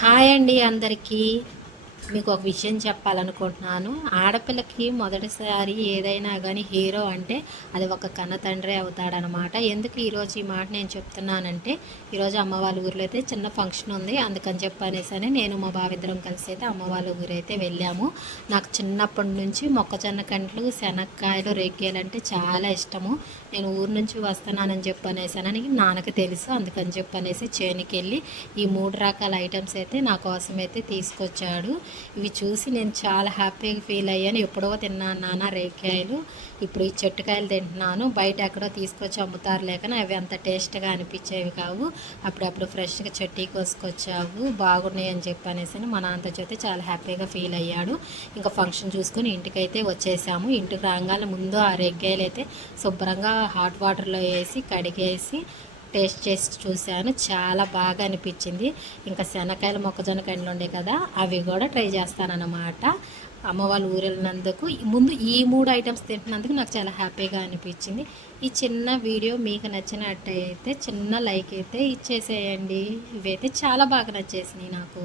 Hi అండి అందరికీ. మీకు ఒక విషయం చెప్పాలనుకుంటున్నాను. ఆడపిల్లకి మొదటిసారి ఏదైనా కానీ హీరో అంటే అది ఒక కన్న తండ్రే అవుతాడనమాట. ఎందుకు ఈరోజు ఈ మాట నేను చెప్తున్నానంటే, ఈరోజు అమ్మ వాళ్ళ ఊరిలో అయితే చిన్న ఫంక్షన్ ఉంది. అందుకని చెప్పనేసని నేను మా బావిద్దరం కలిసి అయితే అమ్మ వాళ్ళ ఊరైతే వెళ్ళాము. నాకు చిన్నప్పటి నుంచి మొక్కజొన్న కంట్లు, శనక్కాయలు, రేగ్గాయలు అంటే చాలా ఇష్టము. నేను ఊరు నుంచి వస్తున్నానని చెప్పనేసానని నాన్నకి తెలుసు. అందుకని చెప్పనేసి చేనుకి వెళ్ళి ఈ 3 రకాల ఐటమ్స్ అయితే నా కోసం అయితే తీసుకొచ్చాడు. ఇవి చూసి నేను చాలా హ్యాపీగా ఫీల్ అయ్యాను. ఎప్పుడో తిన్నాను నాన్న రేగ్గాయలు, ఇప్పుడు ఈ చెట్టుకాయలు తింటున్నాను. బయట ఎక్కడో తీసుకొచ్చి అమ్ముతారు లేకని అవి అంత టేస్ట్గా అనిపించేవి కావు. అప్పుడప్పుడు ఫ్రెష్గా చెట్టు కోసుకొచ్చావు, బాగున్నాయి అని చెప్పనేసి మా నాన్నతో చెప్తే చాలా హ్యాపీగా ఫీల్ అయ్యాడు. ఇంకా ఫంక్షన్ చూసుకొని ఇంటికైతే వచ్చేసాము. ఇంటికి రాగానే ముందు ఆ రేగ్గాయలు అయితే శుభ్రంగా హాట్ వాటర్లో వేసి కడిగేసి టేస్ట్ చేసి చూశాను. చాలా బాగా అనిపించింది. ఇంకా శనక్కాయలు, మొక్కజొన్న కండ్లు ఉండే కదా, అవి కూడా ట్రై చేస్తానన్నమాట. అమ్మ వాళ్ళు ఊరెళ్ళినందుకు ముందు ఈ 3 ఐటమ్స్ తింటున్నందుకు నాకు చాలా హ్యాపీగా అనిపించింది. ఈ చిన్న వీడియో మీకు నచ్చినట్టయితే చిన్న లైక్ అయితే ఇచ్చేసేయండి. ఇవైతే చాలా బాగా నచ్చేసినాయి నాకు.